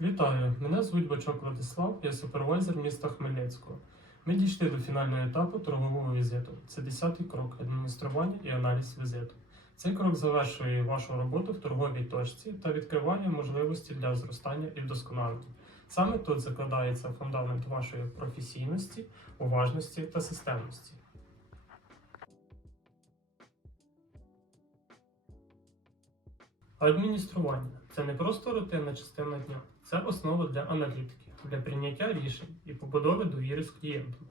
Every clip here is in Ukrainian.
Вітаю! Мене звуть Бачок Владислав, я супервайзер міста Хмельницького. Ми дійшли до фінального етапу торгового візиту. Це 10-й крок адміністрування і аналіз візиту. Цей крок завершує вашу роботу в торговій точці та відкриває можливості для зростання і вдосконалення. Саме тут закладається фундамент вашої професійності, уважності та системності. Адміністрування це не просто рутинна частина дня, це основа для аналітики, для прийняття рішень і побудови довіри з клієнтом.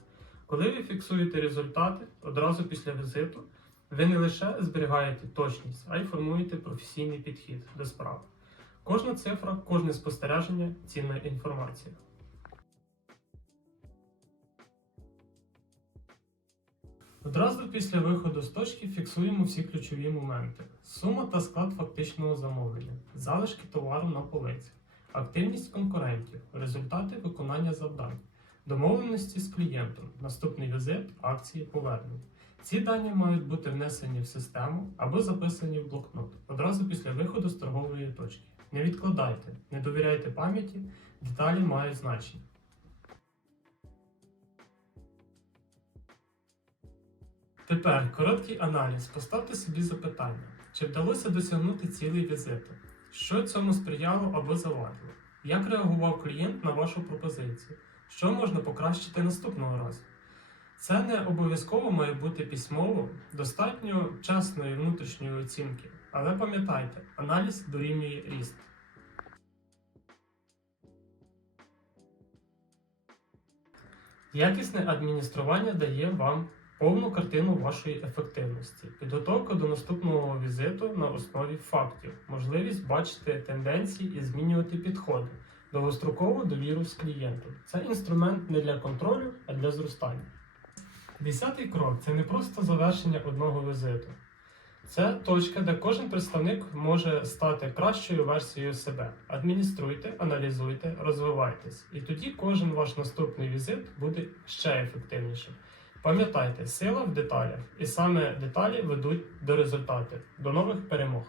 Коли ви фіксуєте результати одразу після візиту, ви не лише зберігаєте точність, а й формуєте професійний підхід до справи. Кожна цифра, кожне спостереження цінна інформація. Одразу після виходу з точки фіксуємо всі ключові моменти: сума та склад фактичного замовлення, залишки товару на полиці, активність конкурентів, результати виконання завдань, домовленості з клієнтом, наступний візит, акції повернення. Ці дані мають бути внесені в систему або записані в блокнот одразу після виходу з торгової точки. Не відкладайте, не довіряйте пам'яті, деталі мають значення. Тепер короткий аналіз. Поставте собі запитання: чи вдалося досягнути цілей візиту? Що цьому сприяло або завадило? Як реагував клієнт на вашу пропозицію? Що можна покращити наступного разу? Це не обов'язково має бути письмово, достатньо чесної внутрішньої оцінки. Але пам'ятайте, аналіз дорівнює ріст. Якісне адміністрування дає вам повну картину вашої ефективності, підготовка до наступного візиту на основі фактів, можливість бачити тенденції і змінювати підходи, довгострокову довіру з клієнтом. Це інструмент не для контролю, а для зростання. Десятий крок це не просто завершення одного візиту. Це точка, де кожен представник може стати кращою версією себе. Адмініструйте, аналізуйте, розвивайтесь. І тоді кожен ваш наступний візит буде ще ефективнішим. Пам'ятайте, сила в деталях, і саме деталі ведуть до результатів. До нових перемог.